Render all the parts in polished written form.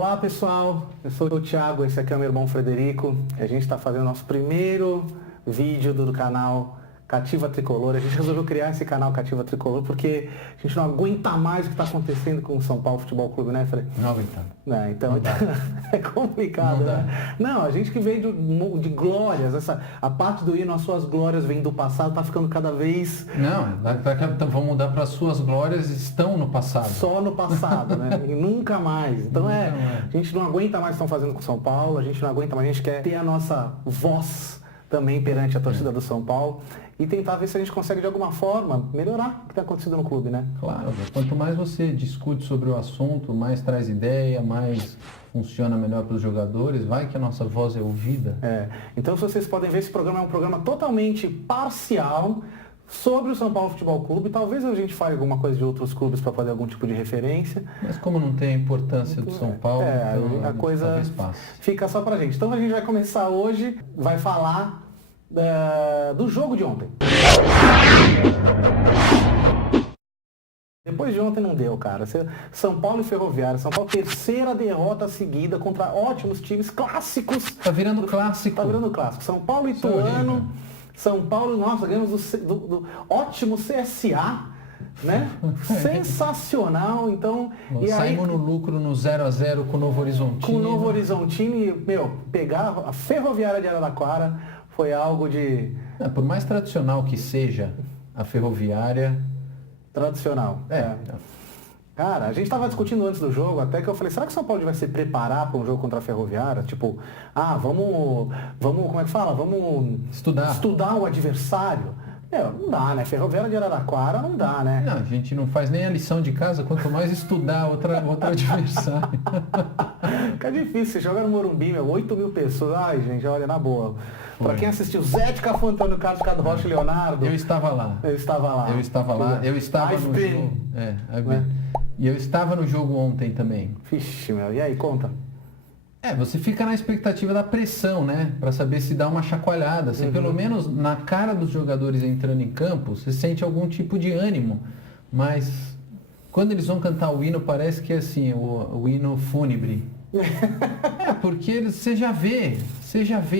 Olá pessoal, eu sou o Thiago, esse aqui é o meu irmão Frederico. A gente está fazendo nosso primeiro vídeo do canal Cativa Tricolor. A gente resolveu criar esse canal Cativa Tricolor porque a gente não aguenta mais o que está acontecendo com o São Paulo Futebol Clube, né, Fred? Não aguentamos. Então é complicado, né? Não, a gente que veio de glórias, a parte do hino, as suas glórias vêm do passado, tá ficando cada vez... Não, vamos mudar para as suas glórias, estão no passado. Só no passado, né? E nunca mais. Então a gente não aguenta mais o que estão fazendo com o São Paulo, a gente não aguenta mais, a gente quer ter a nossa voz também perante a torcida do São Paulo e tentar ver se a gente consegue de alguma forma melhorar o que está acontecendo no clube, né? Claro, quanto mais você discute sobre o assunto, mais traz ideia, mais funciona melhor para os jogadores, vai que a nossa voz é ouvida. Então, se vocês podem ver, esse programa é um programa totalmente parcial sobre o São Paulo Futebol Clube. Talvez a gente fale alguma coisa de outros clubes para fazer algum tipo de referência. Mas como não tem a importância do São Paulo, então a coisa fica só pra gente. Então a gente vai começar hoje, vai falar do jogo de ontem. Depois de ontem não deu, cara. São Paulo e Ferroviária. São Paulo, terceira derrota seguida contra ótimos times clássicos. Tá virando clássico. Tá virando clássico. São Paulo e Ituano. São Paulo, nossa, ganhamos do ótimo CSA, né? Sensacional, então... Saímos no lucro no 0-0 com o Novo Horizontino. Com o Novo Horizontino, pegar a Ferroviária de Araraquara foi algo de... Por mais tradicional que seja a Ferroviária... Tradicional, Cara, a gente estava discutindo antes do jogo, até que eu falei, será que o São Paulo vai se preparar para um jogo contra a Ferroviária? Tipo, vamos, como é que fala? Vamos estudar o adversário. Não dá, né? Ferroviária de Araraquara não dá, né? Não, a gente não faz nem a lição de casa, quanto mais estudar outro adversário. Fica difícil, você joga no Morumbi, 8 mil pessoas. Ai, gente, olha, na boa. Pra quem assistiu, Zé de Cafu, Antônio Carlos, Cado Rocha e Leonardo. Eu estava lá. Eu estava lá. Eu estava no jogo. E eu estava no jogo ontem também. Vixe, meu. E aí, conta? Você fica na expectativa da pressão, né? Pra saber se dá uma chacoalhada. Se pelo menos na cara dos jogadores entrando em campo, você sente algum tipo de ânimo. Mas quando eles vão cantar o hino, parece que é assim, o hino fúnebre. Porque você já vê,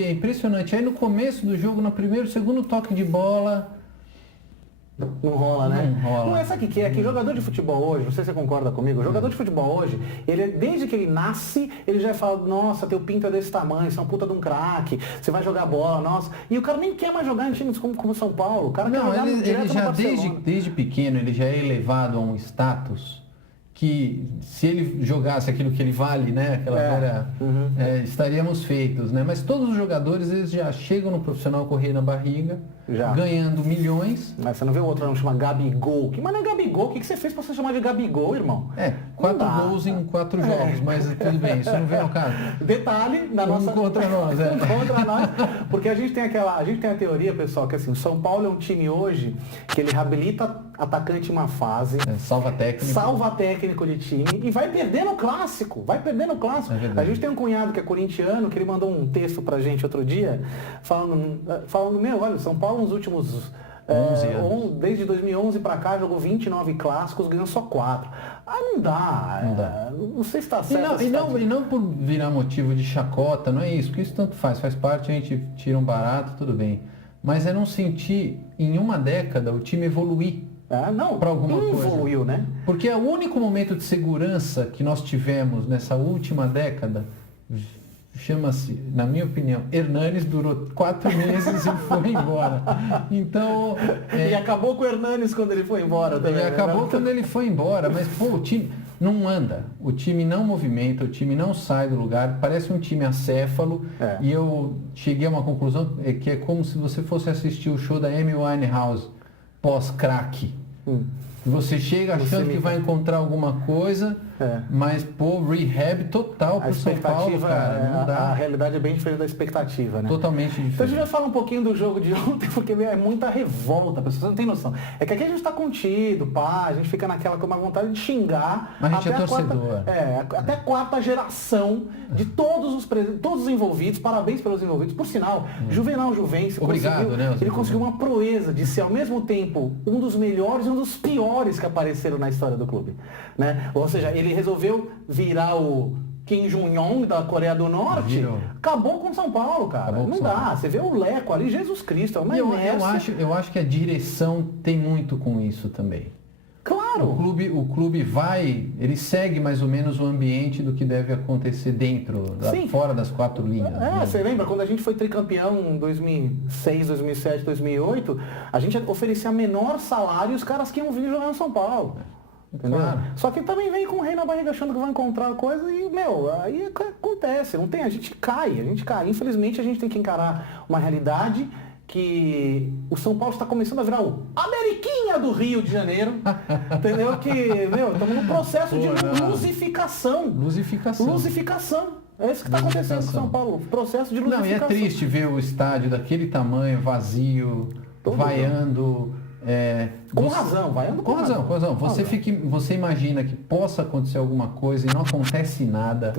é impressionante. Aí no começo do jogo, no primeiro, segundo toque de bola... Não rola, né? Não rola. Não é, sabe o que é? Que jogador de futebol hoje, não sei se você concorda comigo, o jogador de futebol hoje, desde que ele nasce, ele já fala, nossa, teu pinto é desse tamanho, você é uma puta de um craque, você vai jogar bola, nossa. E o cara nem quer mais jogar em times como São Paulo. O cara quer jogar ele já desde pequeno, ele já é elevado a um status que se ele jogasse aquilo que ele vale, né? Estaríamos feitos, né? Mas todos os jogadores, eles já chegam no profissional correr na barriga, ganhando milhões. Mas você não vê o outro não chama Gabigol. Mas não é Gabigol, o que você fez pra você chamar de Gabigol, irmão? 4 gols em 4 jogos, mas tudo bem, isso não vem ao caso. Detalhe, na nossa... contra nós, contra nós, porque a gente tem a teoria, pessoal, que assim, o São Paulo é um time hoje que ele reabilita atacante em uma fase, salva técnico de time e vai perder no clássico. A gente tem um cunhado que é corintiano, que ele mandou um texto pra gente outro dia, falando, olha, o São Paulo nos últimos 11 anos. Desde 2011 pra cá jogou 29 clássicos, ganhou só 4. Não dá. Não sei se tá certo. E não por virar motivo de chacota, não é isso, porque isso tanto faz parte, a gente tira um barato, tudo bem. Mas é não sentir em uma década o time evoluir. Para alguma coisa. Evoluiu, né? Porque é o único momento de segurança que nós tivemos nessa última década, chama-se, na minha opinião, Hernanes, durou 4 meses e foi embora. Então... E acabou com o Hernanes quando ele foi embora também. Quando ele foi embora, mas o time não anda, o time não movimenta, o time não sai do lugar, parece um time acéfalo. E eu cheguei a uma conclusão que é como se você fosse assistir o show da Amy Winehouse pós-crack. Você chega achando que vai encontrar alguma coisa, mas, rehab total pro São Paulo, cara. Não dá. A realidade é bem diferente da expectativa, né? Totalmente diferente. Então a gente vai falar um pouquinho do jogo de ontem, porque é muita revolta, pessoas não tem noção. É que aqui a gente tá contido, a gente fica naquela com uma vontade de xingar. Mas a gente é torcedor. Até a 4ª geração de todos os envolvidos, parabéns pelos envolvidos. Por sinal, Juvenal Juvencio conseguiu uma proeza de ser ao mesmo tempo um dos melhores e um dos piores que apareceram na história do clube, né? Ou seja, ele resolveu virar o Kim Jong-un da Coreia do Norte, Virou. acabou com São Paulo, cara. Acabou com Não São dá. Paulo. Você vê o Leco ali, Jesus Cristo, é uma inércia. Eu acho que a direção tem muito com isso também. Claro. O clube vai, ele segue mais ou menos o ambiente do que deve acontecer dentro, Sim. fora das 4 linhas. né? Você lembra quando a gente foi tricampeão em 2006, 2007, 2008, a gente oferecia menor salário e os caras que iam vir jogar no São Paulo. Entendeu? Claro. Só que também vem com o rei na barriga achando que vai encontrar coisa e, aí acontece, não tem, a gente cai. Infelizmente a gente tem que encarar uma realidade que o São Paulo está começando a virar o Ameriquinha do Rio de Janeiro, entendeu? Que, estamos num processo de lusificação. Lusificação. É isso que está acontecendo com São Paulo, processo de lusificação. Não, e é triste ver o estádio daquele tamanho, vazio, vaiando. Com razão, vaiando com razão. Você imagina que possa acontecer alguma coisa e não acontece nada.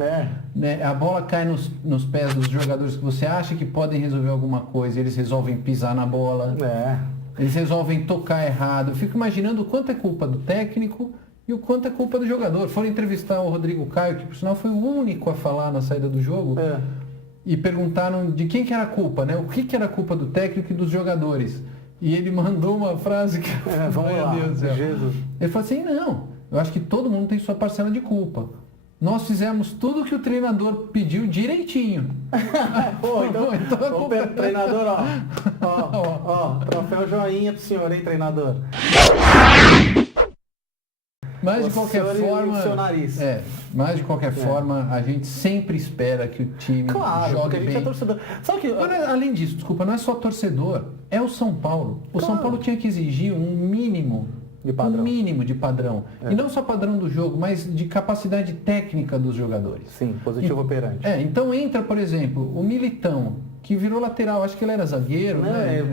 Né? A bola cai nos pés dos jogadores que você acha que podem resolver alguma coisa, eles resolvem pisar na bola. Eles resolvem tocar errado. Eu fico imaginando o quanto é culpa do técnico e o quanto é culpa do jogador. Foram entrevistar o Rodrigo Caio, que por sinal foi o único a falar na saída do jogo, e perguntaram de quem que era a culpa, né? O que era a culpa do técnico e dos jogadores. E ele mandou uma frase que... Meu Deus do céu. Jesus. Ele falou assim, não, eu acho que todo mundo tem sua parcela de culpa. Nós fizemos tudo o que o treinador pediu direitinho. Então, treinador, ó, troféu joinha pro senhor, hein, treinador? Mas de qualquer forma, seu nariz. mas de qualquer forma, a gente sempre espera que o time jogue a gente bem. é torcedor. Sabe que... Além disso, desculpa, não é só torcedor, é o São Paulo. O São Paulo tinha que exigir um mínimo de padrão. E não só padrão do jogo, mas de capacidade técnica dos jogadores. Sim, positivo operante. Então entra, por exemplo, o Militão, que virou lateral, acho que ele era zagueiro,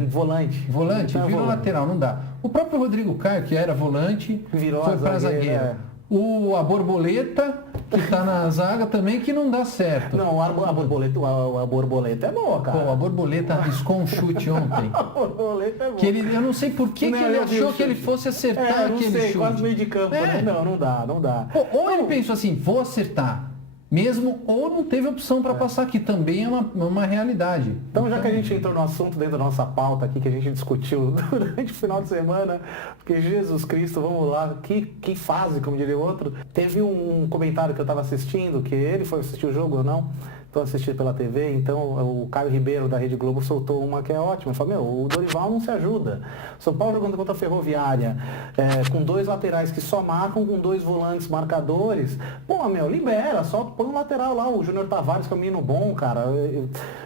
Volante. Virou lateral, não dá. O próprio Rodrigo Caio, que era volante, foi para zagueiro. A Borboleta, que está na zaga também, que não dá certo. Não, a Borboleta é boa, cara. Pô, a Borboleta arriscou um chute ontem. A Borboleta é boa. Eu não sei por que ele achou que ele fosse acertar aquele chute. Quase meio de campo, né? Não dá. Ou ele pensou assim, vou acertar. Mesmo, ou não teve opção para passar, que também é uma realidade. Então, já que a gente entrou no assunto dentro da nossa pauta aqui, que a gente discutiu durante o final de semana, porque Jesus Cristo, vamos lá, que fase, como diria o outro. Teve um comentário que eu estava assistindo, que ele foi assistir o jogo ou não, então assisti pela TV, então o Caio Ribeiro da Rede Globo soltou uma que é ótima. Falou, o Dorival não se ajuda. São Paulo jogando contra a Ferroviária, com 2 laterais que só marcam, com 2 volantes marcadores. Pô, libera, só põe um lateral lá, o Júnior Tavares, que é um menino bom, cara,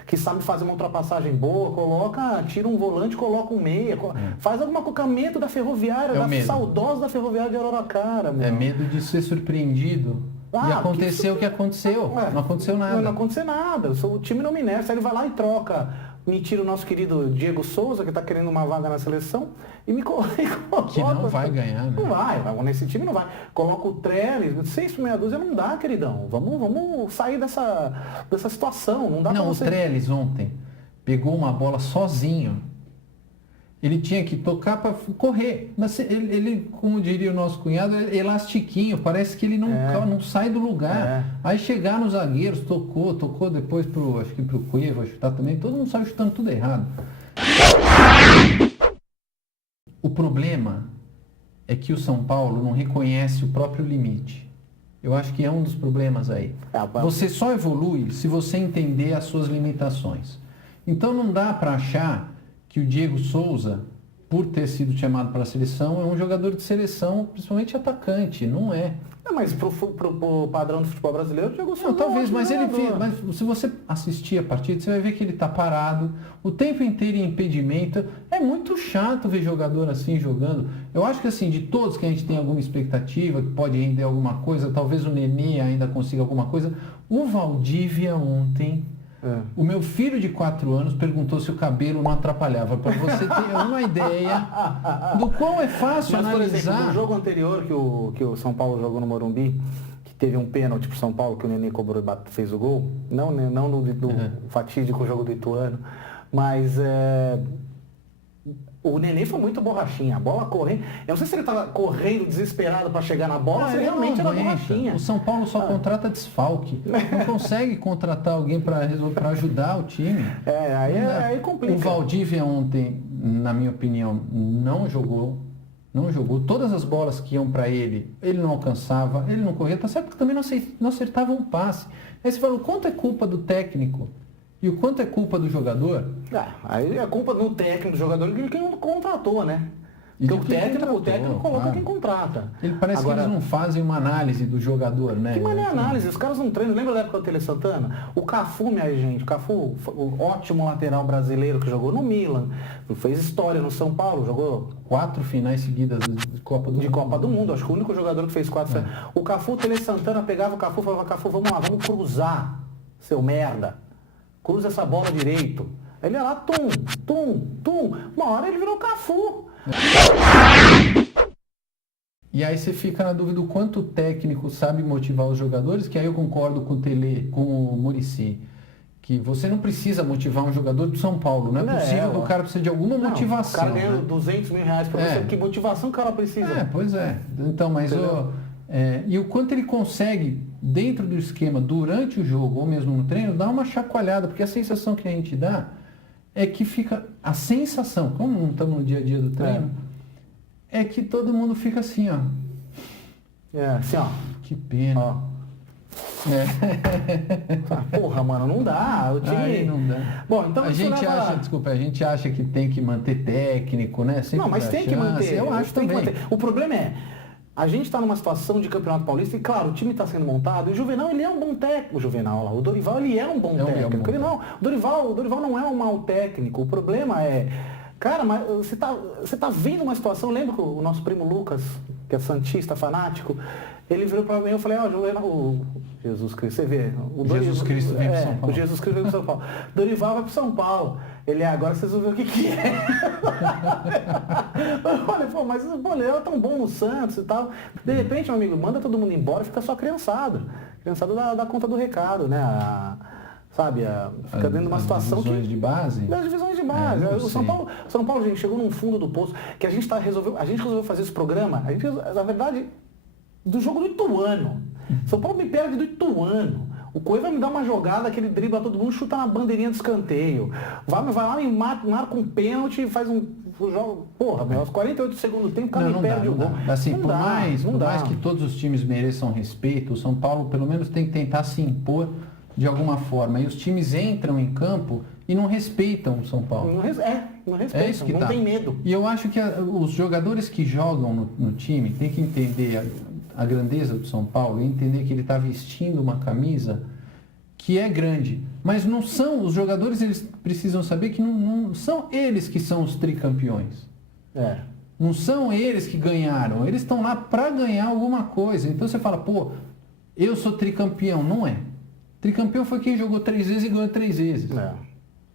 que sabe fazer uma ultrapassagem boa, tira um volante, coloca um meia, faz alguma cocamento da Ferroviária, saudosa da Ferroviária de Araraquara, meu. É medo de ser surpreendido. E aconteceu o que aconteceu. Não aconteceu nada. Não aconteceu nada. O time não me inerça. Aí ele vai lá e troca. Me tira o nosso querido Diego Souza, que está querendo uma vaga na seleção, e me coloca. Que não vai ganhar, né? Não vai. Nesse time não vai. Coloca o Trellis. 6 por meia dúzia não dá, queridão. Vamos sair dessa situação. Não dá pra você... O Trellis ontem pegou uma bola sozinho. Ele tinha que tocar para correr. Mas ele, como diria o nosso cunhado, é elastiquinho. Parece que ele não sai do lugar. Aí chegar nos zagueiros, tocou depois acho que pro Cueva chutar também. Todo mundo saiu chutando tudo errado. O problema é que o São Paulo não reconhece o próprio limite. Eu acho que é um dos problemas aí. Você só evolui se você entender as suas limitações. Então não dá para achar que o Diego Souza, por ter sido chamado para a seleção, é um jogador de seleção, principalmente atacante. Não é. Mas pro padrão do futebol brasileiro, o Diego Souza não, talvez, mas mas se você assistir a partida, você vai ver que ele está parado o tempo inteiro em impedimento. É muito chato ver jogador assim jogando. Eu acho que assim, de todos que a gente tem alguma expectativa, que pode render alguma coisa, talvez o Nenê ainda consiga alguma coisa. O Valdívia ontem... O meu filho de 4 anos perguntou se o cabelo não atrapalhava, para você ter uma ideia do quão é fácil analisar. Por exemplo, no jogo anterior que o São Paulo jogou no Morumbi, que teve um pênalti pro São Paulo, que o Nenê cobrou e fez o gol, não do fatídico jogo do Ituano, mas O Nenê foi muito borrachinha, a bola correndo. Eu não sei se ele estava correndo desesperado para chegar na bola, se ele realmente era borrachinha. O São Paulo só contrata desfalque. Não consegue contratar alguém para ajudar o time. Aí complica. O Valdívia ontem, na minha opinião, não jogou. Todas as bolas que iam para ele não alcançava, ele não corria. Tá certo que também não acertava um passe. Aí você fala, o quanto é culpa do técnico? E o quanto é culpa do jogador? Aí é culpa do técnico, do jogador, que quem contratou, né? Porque o técnico coloca quem contrata. Parece que eles não fazem uma análise do jogador, né? Que maneira análise? Os caras não treinam. Lembra da época do Tele Santana? O Cafu, minha gente, o ótimo lateral brasileiro que jogou no Milan, fez história no São Paulo, jogou 4 finais seguidas de Copa do Mundo. Acho que o único jogador que fez 4 finais. O Cafu, o Tele Santana pegava o Cafu e falava, Cafu, vamos lá, vamos cruzar, seu merda. Cruza essa bola direito. Ele ia lá, tum. Uma hora ele virou Cafu. E aí você fica na dúvida o quanto o técnico sabe motivar os jogadores, que aí eu concordo com o Muricy, que você não precisa motivar um jogador do São Paulo. Não é possível que o cara precise de alguma motivação. O cara ganhando R$200 mil por você, que motivação o cara precisa? Pois é. Então, mas e o quanto ele consegue, dentro do esquema, durante o jogo ou mesmo no treino, dar uma chacoalhada, porque a sensação que a gente dá é que fica, a sensação, como não estamos no dia a dia do treino, é que todo mundo fica assim, ó. Assim, ó. Que pena. Ó. Porra, mano, não dá. O time... Aí não dá. Bom, então a gente acha que tem que manter técnico, né? Sempre não, mas tem que manter. Eu acho também. O problema é, a gente está numa situação de Campeonato Paulista e, claro, o time está sendo montado e o Juvenal, ele é um bom técnico. O Dorival, ele é um bom técnico. O Dorival não é um mau técnico. O problema é, cara, mas você tá vendo uma situação, lembra que o nosso primo Lucas, que é santista, fanático, ele virou para mim e eu falei, Juvenal, Jesus Cristo, você vê. Jesus Cristo vem para São Paulo. O Jesus Cristo vem para São Paulo. Dorival vai para São Paulo. Ele agora vocês vão ver o que é. Olha, mas ele é tão bom no Santos e tal. De repente, meu amigo, manda todo mundo embora e fica só a criançada. A criançada dá conta do recado, né? Fica dentro de uma situação das divisões de base? Das divisões de base. O São Paulo, gente, chegou num fundo do poço que a gente resolveu fazer esse programa, na verdade, do jogo do Ituano. São Paulo me perde do Ituano. O Coelho vai me dar uma jogada que ele dribla todo mundo, chuta na bandeirinha de escanteio. Vai lá e marca um pênalti e faz um jogo. Porra, aos 48 segundos do tempo, o cara me perde o gol. Assim, por mais que todos os times mereçam respeito, o São Paulo pelo menos tem que tentar se impor de alguma forma. E os times entram em campo e não respeitam o São Paulo. Não respeitam, não tem medo. E eu acho que os jogadores que jogam no time têm que entender a grandeza do São Paulo e entender que ele está vestindo uma camisa que é grande. Mas não são, os jogadores eles precisam saber que não são eles que são os tricampeões. Não são eles que ganharam, eles estão lá para ganhar alguma coisa. Então você fala, eu sou tricampeão. Não é. Tricampeão foi quem jogou 3 vezes e ganhou 3 vezes.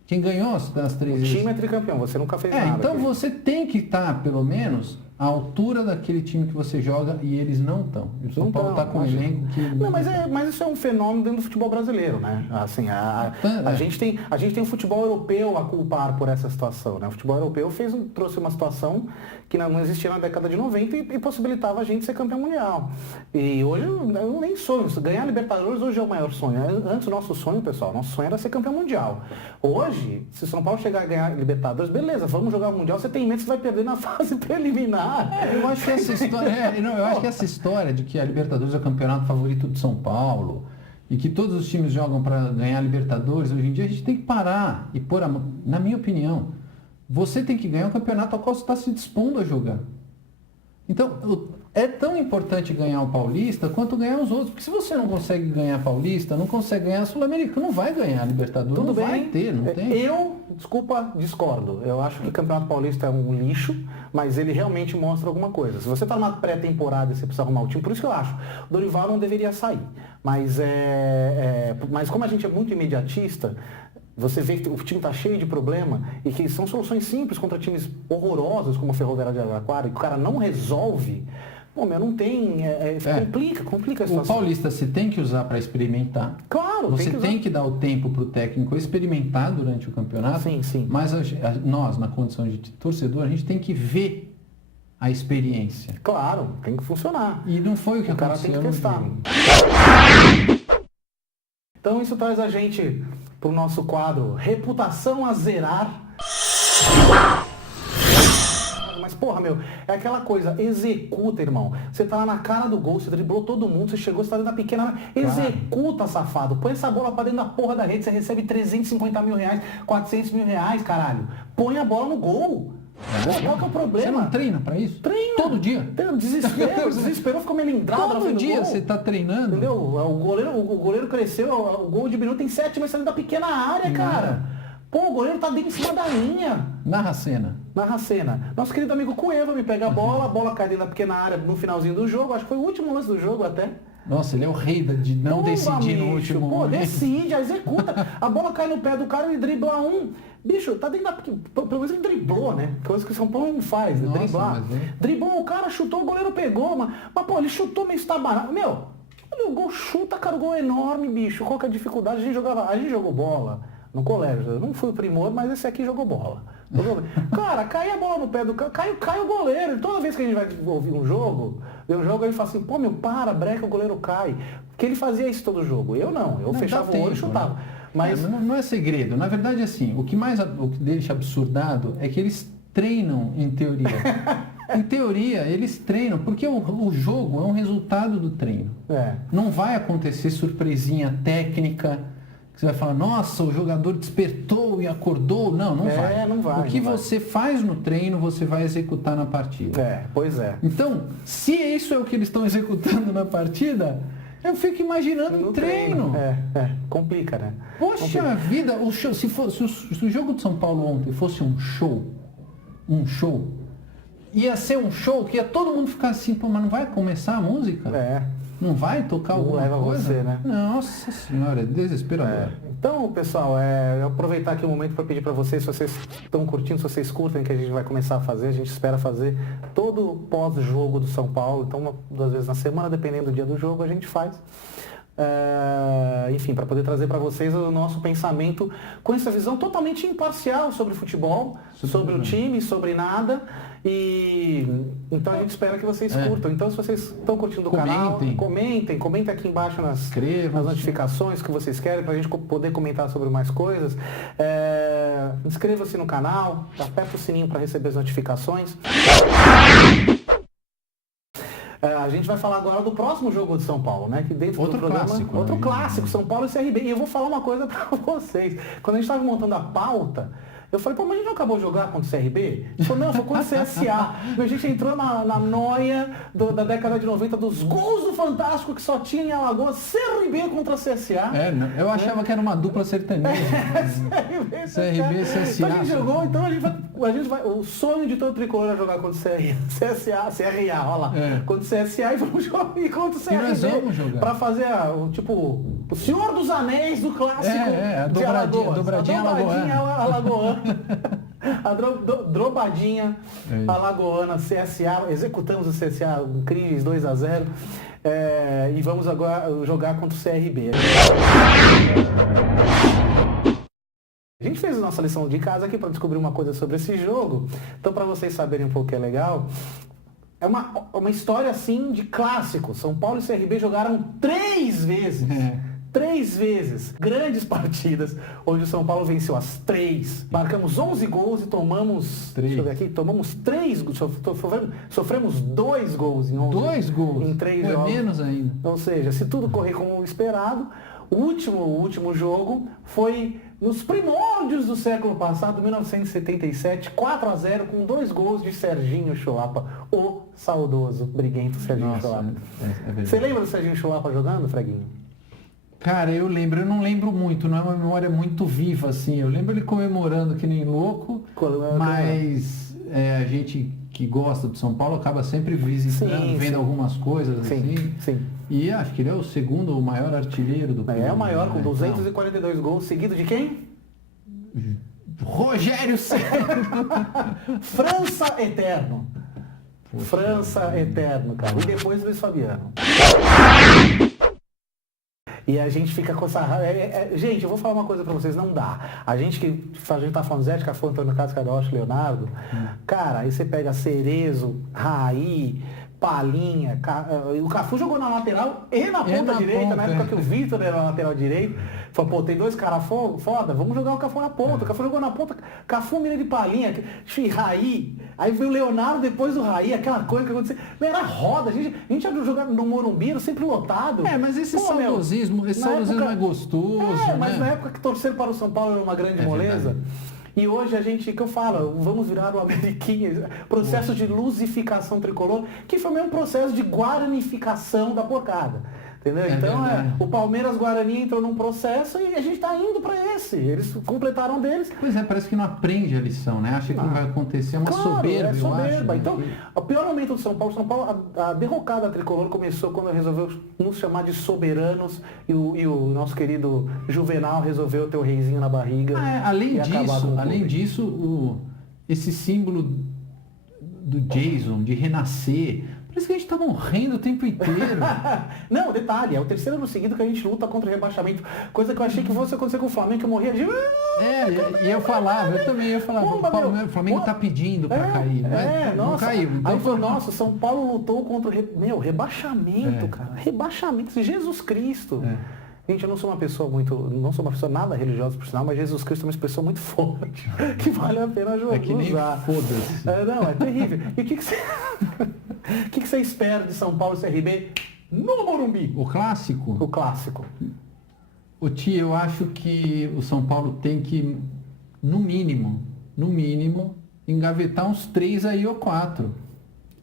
Quem ganhou as 3 vezes. O time é tricampeão, você nunca fez nada. Então você tem que estar, pelo menos, à altura daquele time que você joga e eles não estão. O São Paulo está com um elenco que... Não, mas isso é um fenômeno dentro do futebol brasileiro, né? Assim, a gente tem o futebol europeu a culpar por essa situação, né? O futebol europeu trouxe uma situação que não existia na década de 90 e possibilitava a gente ser campeão mundial. E hoje eu nem sonho. Ganhar a Libertadores hoje é o maior sonho. Antes o nosso sonho, pessoal, nosso sonho era ser campeão mundial. Hoje, se o São Paulo chegar a ganhar a Libertadores, beleza, vamos jogar o Mundial, você tem medo que você vai perder na fase preliminar. Eu acho que essa história de que a Libertadores é o campeonato favorito de São Paulo e que todos os times jogam para ganhar a Libertadores, hoje em dia a gente tem que parar e pôr na minha opinião, você tem que ganhar o campeonato ao qual você está se dispondo a jogar. Então, é tão importante ganhar o Paulista quanto ganhar os outros. Porque se você não consegue ganhar Paulista, não consegue ganhar Sul-Americano, não vai ganhar Libertadores, Tudo não bem. vai ter, não tem. Discordo. Eu acho que o Campeonato Paulista é um lixo, mas ele realmente mostra alguma coisa. Se você está numa pré-temporada e você precisa arrumar o time, por isso que eu acho, o Dorival não deveria sair. Mas como a gente é muito imediatista, você vê que o time está cheio de problema e que são soluções simples contra times horrorosos como o Ferroviária de Araraquara e que o cara não resolve. Pô, meu, não tem... Complica a O situação. Paulista você tem que usar para experimentar. Claro, Você usar. tem que dar o tempo para o técnico experimentar durante o campeonato. Sim, sim. Mas nós, na condição de torcedor, a gente tem que ver a experiência. Claro, tem que funcionar. E não foi o que O cara aconteceu tem que no testar. jogo. Então isso traz a gente pro nosso quadro Reputação a Zerar. Mas porra, meu, é aquela coisa, executa, irmão. Você tá lá na cara do gol, você driblou todo mundo, você chegou, você tá dentro da pequena área. Executa, safado. Põe essa bola pra dentro da porra da rede, você recebe 350 mil reais, 400 mil reais, caralho. Põe a bola no gol. Qual que é o problema? Você não treina pra isso? Treina. Todo dia? Desesperou, ficou melindrado. Todo dia você tá treinando. Entendeu? O goleiro cresceu, o gol diminuiu, tem 7 metros dentro da pequena área, cara. Pô, o goleiro tá dentro em cima da linha. Narra a cena. Nosso querido amigo Cueva me pega a bola cai dentro da pequena área no finalzinho do jogo, acho que foi o último lance do jogo até. Nossa, ele é o rei de não decidir no último Pô, momento. decide, executa. A bola cai no pé do cara, ele dribla um. Bicho, tá dentro da... Pelo menos ele driblou, né? Coisa que o São Paulo não faz, né? Nossa, Driblar. Driblou o cara, chutou, o goleiro pegou, mas pô, ele chutou meio estabanado. Meu, olha o gol chuta, cara, o gol é enorme, bicho. Qual que é a dificuldade? A gente jogou bola no colégio. Eu não fui o primor, mas esse aqui jogou bola. Cara, cai a bola no pé do cara, cai o goleiro. E toda vez que a gente vai ouvir um jogo, ver um jogo, ele fala assim, pô, meu, breca, o goleiro cai. Porque ele fazia isso todo jogo. Eu não, eu fechava o olho e chutava. Né? Mas não é segredo. Na verdade, assim, o que deixa absurdado é que eles treinam em teoria. Em teoria, eles treinam, porque o jogo é um resultado do treino. Não vai acontecer surpresinha técnica, que você vai falar, nossa, o jogador despertou e acordou. Não vai. Não vai. O que você faz no treino, você vai executar na partida. Pois é. Então, se isso é o que eles estão executando na partida, eu fico imaginando no treino. Complica, né? Poxa vida, o show, se o jogo de São Paulo ontem fosse um show, ia ser um show que ia todo mundo ficar assim, pô, mas não vai começar a música? Não vai tocar alguma leva coisa? Você, né? Nossa senhora, é desesperador. Então, pessoal, eu aproveitar aqui o momento para pedir para vocês, se vocês estão curtindo, se vocês curtem, que a gente vai começar a fazer, a gente espera fazer todo o pós-jogo do São Paulo, então 2 vezes na semana, dependendo do dia do jogo, a gente faz. Enfim, para poder trazer para vocês o nosso pensamento com essa visão totalmente imparcial sobre futebol, sobre o time, sobre nada. E então a gente espera que vocês curtam. Então, se vocês estão curtindo o canal, comentem aqui embaixo nas notificações que vocês querem, para a gente poder comentar sobre mais coisas. Inscreva-se no canal, aperta o sininho para receber as notificações. A gente vai falar agora do próximo jogo de São Paulo, né? Que dentro do programa, outro clássico, São Paulo e CRB. E eu vou falar uma coisa para vocês. Quando a gente estava montando a pauta, eu falei, pô, mas a gente não acabou de jogar contra o CRB? Ele falou, não, foi contra o CSA. A gente entrou na noia da década de 90 dos gols do Fantástico que só tinha em Alagoas, CRB contra o CSA. Eu achava que era uma dupla sertaneja. CRB, CSA. Então a gente jogou, então a gente vai. O sonho de todo tricolor é jogar contra o CRA, olha lá. Contra o CSA e vamos jogar contra o CRB. E nós vamos jogar. Pra fazer o Senhor dos Anéis do clássico. A dobradinha alagoana. A drobadinha alagoana, CSA, executamos o CSA, um Cris 2-0, e vamos agora jogar contra o CRB. A gente fez a nossa lição de casa aqui para descobrir uma coisa sobre esse jogo, então para vocês saberem um pouco que é legal, é uma história assim de clássico. São Paulo e CRB jogaram 3 vezes. 3 vezes, grandes partidas, onde o São Paulo venceu as 3. Marcamos 11 gols e tomamos 3. Deixa eu ver aqui, tomamos 3 gols, sofremos 2 gols em 11. 2 gols? Em 3 jogos. Menos ainda. Ou seja, se tudo correr como esperado, o último jogo foi nos primórdios do século passado, 1977, 4-0, com 2 gols de Serginho Chulapa, o saudoso, briguento Serginho Chulapa. Você lembra do Serginho Chulapa jogando, Freguinho? Cara, eu não lembro muito, não é uma memória muito viva, assim. Eu lembro ele comemorando que nem louco, mas a gente que gosta do São Paulo acaba sempre visitando, vendo algumas coisas assim. E acho que ele é o segundo ou maior artilheiro do clube. É o maior, com 242 gols, seguido de quem? Rogério Ceni. França Eterno. França eterno, cara. E depois Luiz Fabiano. E a gente fica com essa... gente, eu vou falar uma coisa pra vocês, não dá. A gente tá falando Zé de Cafu, Antônio Carlos, Cadocho, Leonardo. Cara, aí você pega Cerezo, Raí, Palinha. O Cafu jogou na lateral e na ponta direita, na época que o Vitor era na lateral direito. Falou, pô, tem dois caras foda, vamos jogar o Cafu na ponta. O Cafu jogou na ponta, Cafu, mira de Palinha, Raí. Aí veio o Leonardo depois do Raí, aquela coisa que aconteceu. Era roda, a gente já jogava no Morumbi, era sempre lotado. Mas esse saudosismo é gostoso. Mas na época que torcer para o São Paulo era uma grande moleza. Verdade. E hoje a gente, que eu falo, vamos virar o Ameriquinha, processo de lusificação tricolor, que foi mesmo um processo de guaranificação da porcada. Entendeu? Então, o Palmeiras Guarani entrou num processo e a gente está indo para esse. Eles completaram deles. Pois é, parece que não aprende a lição, né? Acha que não vai acontecer. É uma soberba, eu acho. Né? Então, o pior momento do São Paulo, a derrocada tricolor começou quando resolveu nos chamar de soberanos e o nosso querido Juvenal resolveu ter o reizinho na barriga. Além disso, esse símbolo do Jason, de renascer... Parece que a gente tá morrendo o tempo inteiro. Não, detalhe, é o terceiro ano seguido que a gente luta contra o rebaixamento. Coisa que eu achei que fosse acontecer com o Flamengo, que eu morria de... E eu também ia falar, o Flamengo tá pedindo pra cair. Não caiu. Então aí foi, nossa, São Paulo lutou contra o rebaixamento, cara. Rebaixamento, Jesus Cristo. Gente, eu não sou uma pessoa nada religiosa, por sinal, mas Jesus Cristo é uma pessoa muito forte, que vale a pena usar. É que nem foda-se. Não, é terrível. E o que você espera de São Paulo e CRB no Morumbi? O clássico? O clássico. O Tia, eu acho que o São Paulo tem que, no mínimo, engavetar uns 3 aí ou 4.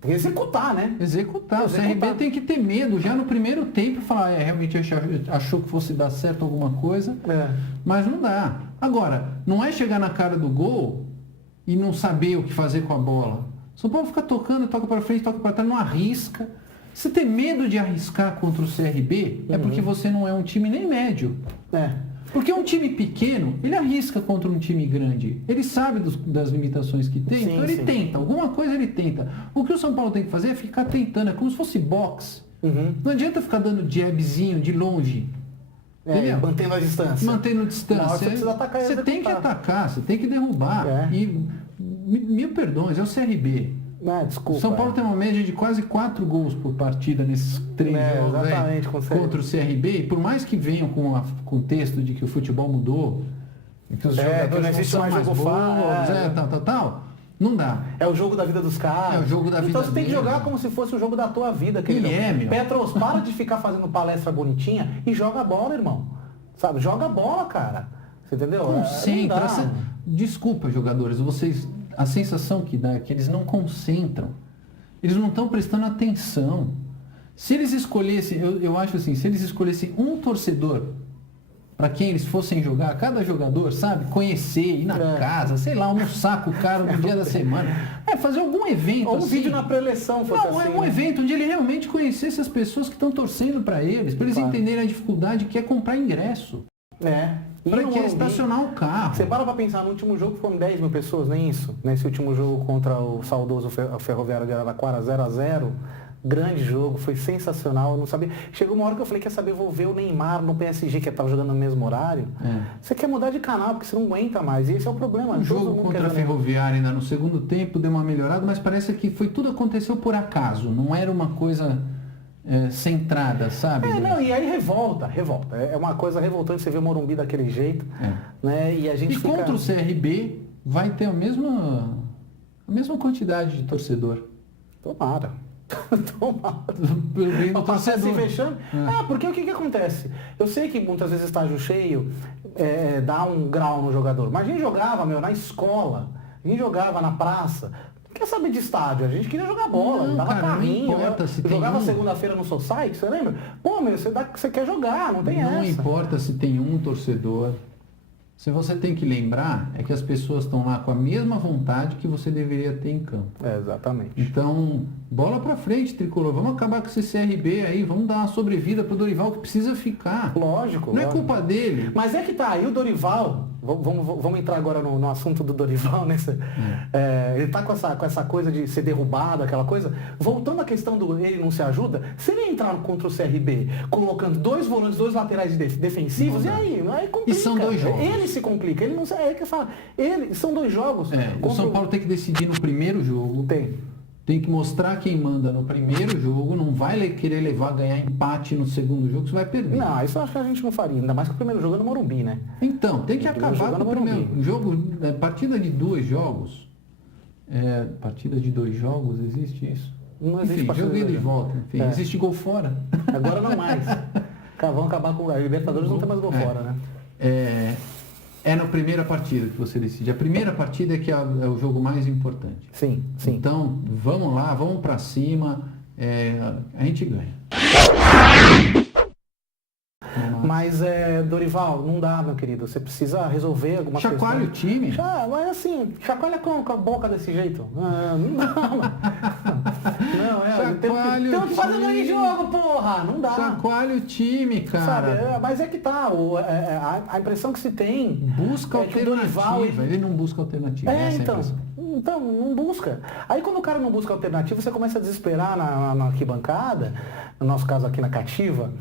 Tem que executar, né? Executar. O CRB tem que ter medo. Já no primeiro tempo, falar, realmente achou que fosse dar certo alguma coisa, mas não dá. Agora, não é chegar na cara do gol e não saber o que fazer com a bola. São Paulo fica tocando, toca para frente, toca para trás, não arrisca. Se tem medo de arriscar contra o CRB, é porque você não é um time nem médio. Porque um time pequeno, ele arrisca contra um time grande. Ele sabe das limitações que tem, então ele tenta. Alguma coisa ele tenta. O que o São Paulo tem que fazer é ficar tentando. É como se fosse boxe. Não adianta ficar dando jabzinho de longe. Mantendo a distância. Mantendo distância. Você tem que atacar, você tem que derrubar. E, mil perdões, é o CRB. Desculpa. São Paulo tem uma média de quase 4 gols por partida nesses 3 jogos contra o CRB. E por mais que venham com o contexto de que o futebol mudou, que os jogadores não existe mais jogo bons, tal, não dá. É o jogo da vida dos caras. É o jogo da vida Então você tem que jogar como se fosse o jogo da tua vida, querido. Petros, para de ficar fazendo palestra bonitinha e joga a bola, irmão. Sabe? Joga a bola, cara. Você entendeu? Concentra. Desculpa, jogadores, vocês... A sensação que dá é que eles não concentram. Eles não estão prestando atenção. Se eles escolhessem, eu acho assim, se eles escolhessem um torcedor para quem eles fossem jogar, cada jogador, sabe, conhecer, ir na casa, sei lá, almoçar com o cara no dia da semana, fazer algum evento ou um vídeo na pré-eleição, fosse assim. Não, é um evento onde ele realmente conhecesse as pessoas que estão torcendo para eles entenderem a dificuldade que é comprar ingresso. Para que é estacionar o carro. Você para pensar, no último jogo foram 10 mil pessoas, nem isso? Nesse último jogo contra o saudoso Ferroviário de Araraquara, 0-0. Grande jogo, foi sensacional. Eu não sabia. Chegou uma hora que eu falei, quer saber, vou ver o Neymar no PSG, que estava jogando no mesmo horário. Você quer mudar de canal, porque você não aguenta mais. E esse é o problema. O jogo contra a Ferroviária ainda no segundo tempo deu uma melhorada, mas parece que tudo aconteceu por acaso. Não era uma coisa... centrada, sabe? E aí revolta. É uma coisa revoltante você ver o Morumbi daquele jeito, né? E a gente contra o CRB vai ter a mesma quantidade de torcedor. Tomara. Pelo bem do torcedor. Se fechando. Porque o que acontece? Eu sei que muitas vezes estágio cheio dá um grau no jogador, mas a gente jogava, na escola, a gente jogava na praça. Quer saber de estádio? A gente queria jogar bola, dava carrinho. Não importa se jogava segunda-feira no Society, você lembra? Pô, você quer jogar, não tem essa. Não importa se tem um torcedor, Se você tem que lembrar, é que as pessoas estão lá com a mesma vontade que você deveria ter em campo. Exatamente. Então, bola pra frente, Tricolor. Vamos acabar com esse CRB aí, vamos dar uma sobrevida pro Dorival que precisa ficar. Lógico. Não é culpa dele. Mas é que tá, aí o Dorival, vamos entrar agora no assunto do Dorival, né? Ele tá com essa coisa de ser derrubado, aquela coisa. Voltando à questão do ele não se ajuda, se ele entrar contra o CRB, colocando 2 volantes, 2 laterais defensivos, e aí complica. E são 2 jogos. Ele se complica, ele não é que fala. São 2 jogos. O São Paulo tem que decidir no primeiro jogo. Tem que mostrar quem manda no primeiro jogo, não vai querer ganhar empate no segundo jogo, você vai perder. Não, isso eu acho que a gente não faria, ainda mais que o primeiro jogo é no Morumbi, né? Então, tem que acabar com o primeiro jogo, partida de 2 jogos. Partida de 2 jogos, existe isso? Não existe. Enfim, jogo ida e volta, existe gol fora. Agora não mais. Vão acabar com a Libertadores, não tem mais gol fora, né? É na primeira partida que você decide. A primeira partida é que é o jogo mais importante. Sim. Então, vamos lá, vamos pra cima, a gente ganha. Mas, Dorival, não dá, meu querido. Você precisa resolver alguma coisa. Chacoalha o time. Mas assim, chacoalha com a boca desse jeito. Não dá, mano. Tem que fazer no jogo, porra. Não dá. Chacoalha o time, cara. Sabe, mas é que tá. A impressão que se tem. Busca alternativa. Dorival, ele não busca alternativa. Então, não busca. Aí quando o cara não busca alternativa, você começa a desesperar na arquibancada, no nosso caso aqui na Cativa,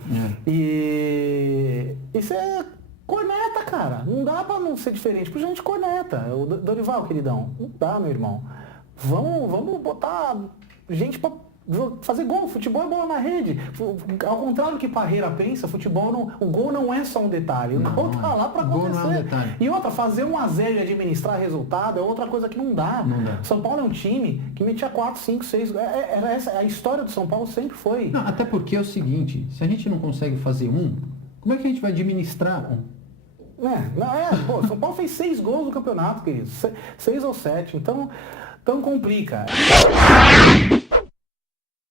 e você corneta, cara. Não dá pra não ser diferente, porque a gente corneta. O Dorival, queridão, não dá, meu irmão. Vamos botar gente pra fazer gol. Futebol é bola na rede. Ao contrário do que Parreira pensa, o gol não é só um detalhe. O gol tá lá pra acontecer. E outra, fazer 1-0 e administrar resultado é outra coisa que não dá. São Paulo é um time que metia 4, 5, 6. A história do São Paulo sempre foi. Não, até porque é o seguinte, se a gente não consegue fazer como é que a gente vai administrar São Paulo fez 6 gols no campeonato, querido. 6 ou 7. Então complica.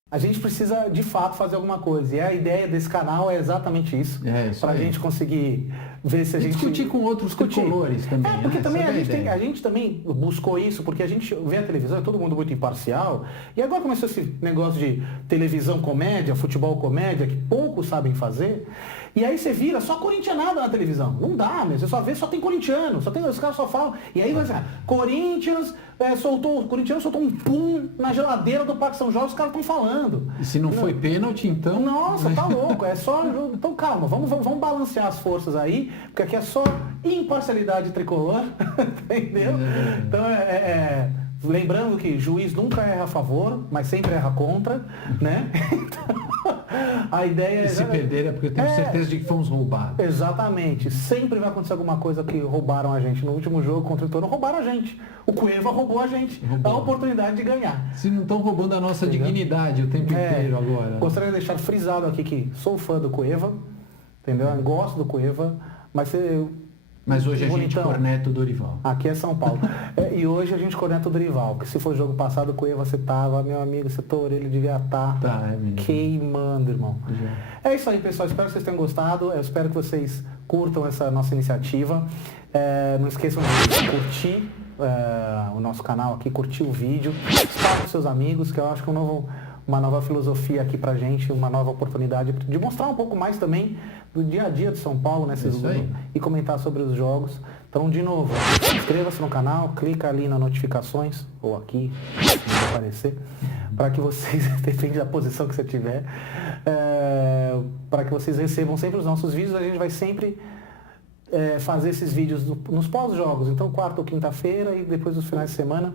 A gente precisa, de fato, fazer alguma coisa. E a ideia desse canal é exatamente isso. Pra gente conseguir ver se a gente... discutir com outros tricolores também. Porque também a gente também buscou isso, porque a gente vê a televisão, é todo mundo muito imparcial. E agora começou esse negócio de televisão comédia, futebol comédia, que poucos sabem fazer. E aí você vira só corintianada na televisão. Não dá, meu. Você só vê, só tem corintiano. Os caras só falam. E aí vai dizer, Corinthians soltou um pum na geladeira do Parque São Jorge, os caras estão falando. E se não foi pênalti, então... Nossa, tá louco. É só... Então calma, vamos balancear as forças aí, porque aqui é só imparcialidade tricolor. Entendeu? Então lembrando que juiz nunca erra a favor, mas sempre erra contra, né? A ideia é... E se perder é porque eu tenho certeza de que fomos roubados. Exatamente. Sempre vai acontecer alguma coisa que roubaram a gente. No último jogo contra o Vitória, roubaram a gente. O Cueva roubou a gente. A oportunidade de ganhar. Se não estão roubando a nossa dignidade o tempo inteiro agora. Gostaria de deixar frisado aqui que sou fã do Cueva, entendeu? Eu gosto do Cueva, mas hoje a gente corneta o Dorival. Aqui é São Paulo. E hoje a gente corneta o Dorival. Que se for jogo passado, o Cueva você tava, meu amigo, você tua orelha devia estar queimando, irmão. É isso aí, pessoal. Espero que vocês tenham gostado. Eu espero que vocês curtam essa nossa iniciativa. Não esqueçam de curtir o nosso canal aqui, curtir o vídeo. Espalhe com seus amigos, que eu acho que uma nova filosofia aqui pra gente, uma nova oportunidade de mostrar um pouco mais também do dia a dia de São Paulo, né? E comentar sobre os jogos. Então, de novo, inscreva-se no canal, clica ali nas notificações, ou aqui, vai aparecer, para que vocês, depende da posição que você tiver, para que vocês recebam sempre os nossos vídeos. A gente vai sempre fazer esses vídeos nos pós-jogos, então quarta ou quinta-feira e depois dos finais de semana.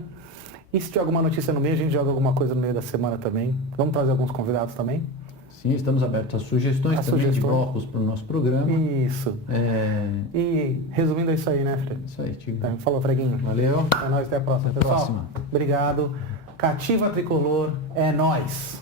E se tiver alguma notícia no meio, a gente joga alguma coisa no meio da semana também. Vamos trazer alguns convidados também. Sim, estamos abertos a sugestões de blocos para o nosso programa. Isso. E resumindo é isso aí, né, Fred? Isso aí, Tigo. Falou, Freguinho. Valeu. É nóis, até a próxima. Até a Pessoal, próxima. Obrigado. Cativa Tricolor, é nóis.